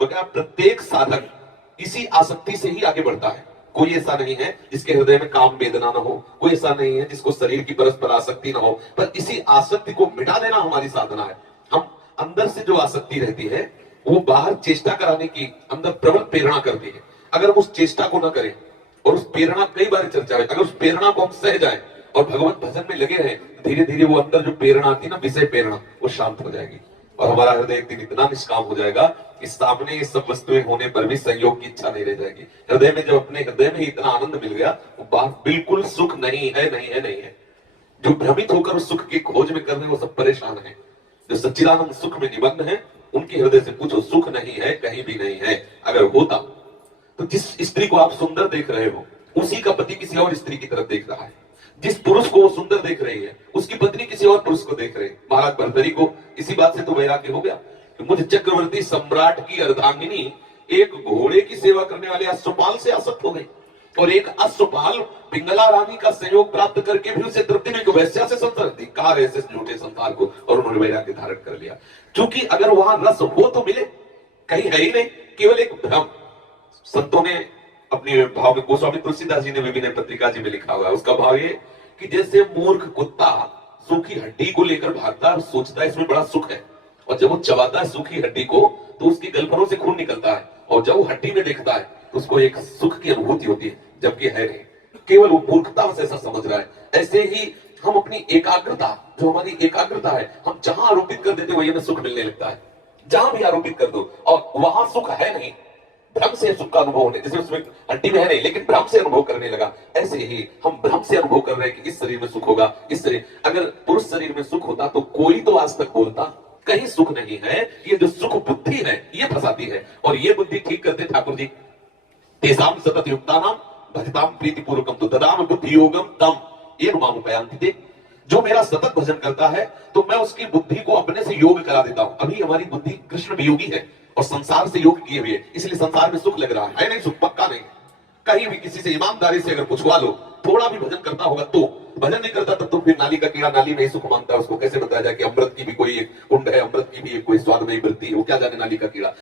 बगैर प्रत्येक साधक इसी आसक्ति से ही आगे बढ़ता है। कोई ऐसा नहीं है जिसके हृदय में काम वेदना ना हो, कोई ऐसा नहीं है जिसको शरीर की परस्पर आसक्ति ना हो, पर इसी आसक्ति को मिटा देना हमारी साधना है। हम अंदर से जो आसक्ति रहती है वो बाहर चेष्टा कराने की अंदर प्रबल प्रेरणा करती है। अगर हम उस चेष्टा को ना करें और उस प्रेरणा कई बार चर्चा है, अगर उस प्रेरणा को हम सह जाए और भगवत भजन में लगे रहे, धीरे धीरे वो अंदर जो प्रेरणा आती है ना, विषय प्रेरणा, वो शांत हो जाएगी और हमारा हृदय एक दिन इतना निष्काम हो जाएगा कि सामने ये सब वस्तुएं होने पर भी संयोग की इच्छा नहीं रह जाएगी। हृदय में जब अपने हृदय में ही इतना आनंद मिल गया, वो बात बिल्कुल सुख नहीं है, नहीं है, नहीं है। जो भ्रमित होकर उस सुख की खोज में कर रहे हैं वो सब परेशान है। जो सच्चिदानंद सुख में निबद्ध है उनके हृदय से पूछो, सुख नहीं है, कहीं भी नहीं है। अगर होता तो जिस स्त्री को आप सुंदर देख रहे हो उसी का पति किसी और स्त्री की तरफ देख रहा है। जिस पुरुष को वो सुंदर देख रही है उसकी पत्नी किसी और पुरुष को देख रही है। महाराज भर्तरी को इसी बात से तो वैराग्य हो गया कि मुझ चक्रवर्ती सम्राट की अर्धांगिनी एक घोड़े की सेवा करने वाले अश्वपाल से आसक्त हो गई और एक अश्वपाल पिंगला रानी का संयोग प्राप्त करके भी उसे तृप्ति में वैश्या से संसार धिक्कार ऐसे झूठे संसार को, और उन्होंने वैराग्य धारण कर लिया। क्योंकि अगर वहां रस हो तो मिले, कहीं है ही नहीं, केवल एक भ्रम। संतों ने अपने भाव में, गोस्वामी तुलसीदास जी ने विभिन्न पत्रिका जी में लिखा हुआ है, उसका भाव ये कि जैसे मूर्ख कुत्ता सूखी हड्डी को लेकर भागता है और सोचता है इसमें बड़ा सुख है, और जब वो चबाता है सूखी हड्डी को तो उसकी गलफरों से खून निकलता है, और जब वो हड्डी में देखता है तो उसको एक सुख की अनुभूति होती है, जबकि है नहीं, केवल वो मूर्खता से ऐसा समझ रहा है। ऐसे ही हम अपनी एकाग्रता, जो हमारी एकाग्रता है, हम जहां आरोपित कर देते वही हमें सुख मिलने लगता है। जहां भी आरोपित कर दो और वहां सुख है नहीं, भ्रम से सुख का अनुभव होने, जैसे उसमें हड्डी में है नहीं लेकिन भ्रम से अनुभव करने लगा, ऐसे ही हम भ्रम से अनुभव कर रहे हैं कि इस शरीर में सुख होगा, इस शरीर, अगर पुरुष शरीर में सुख होता तो कोई तो आज तक बोलता कहीं सुख नहीं है। ये जो सुख बुद्धि है ये फंसाती है, और ये बुद्धि ठीक करते ठाकुर जी, तेसाम सतत युक्तानाम भजताम प्रीति पूर्वकम तो ददाम बुद्धि योगम तम ये नुमामुपयांति। जो मेरा सतत भजन करता है तो मैं उसकी बुद्धि को अपने से योग करा देता हूं। अभी हमारी बुद्धि कृष्ण वियोगी है और संसार से योग किए हुए, इसलिए संसार में सुख लग रहा है नहीं, सुख पक्का नहीं। कहीं भी किसी से ईमानदारी से अगर पूछवा लो, थोड़ा भी भजन करता होगा तो, भजन नहीं करता तब तो फिर नाली का कीड़ा नाली में ही सुख मानता है। उसको कैसे बताया जाए कि अमृत की भी कोई एक कुंड है, अमृत की भी एक कोई स्वाद नहीं वृत्ति है, वो क्या जाने नाली का कीड़ा।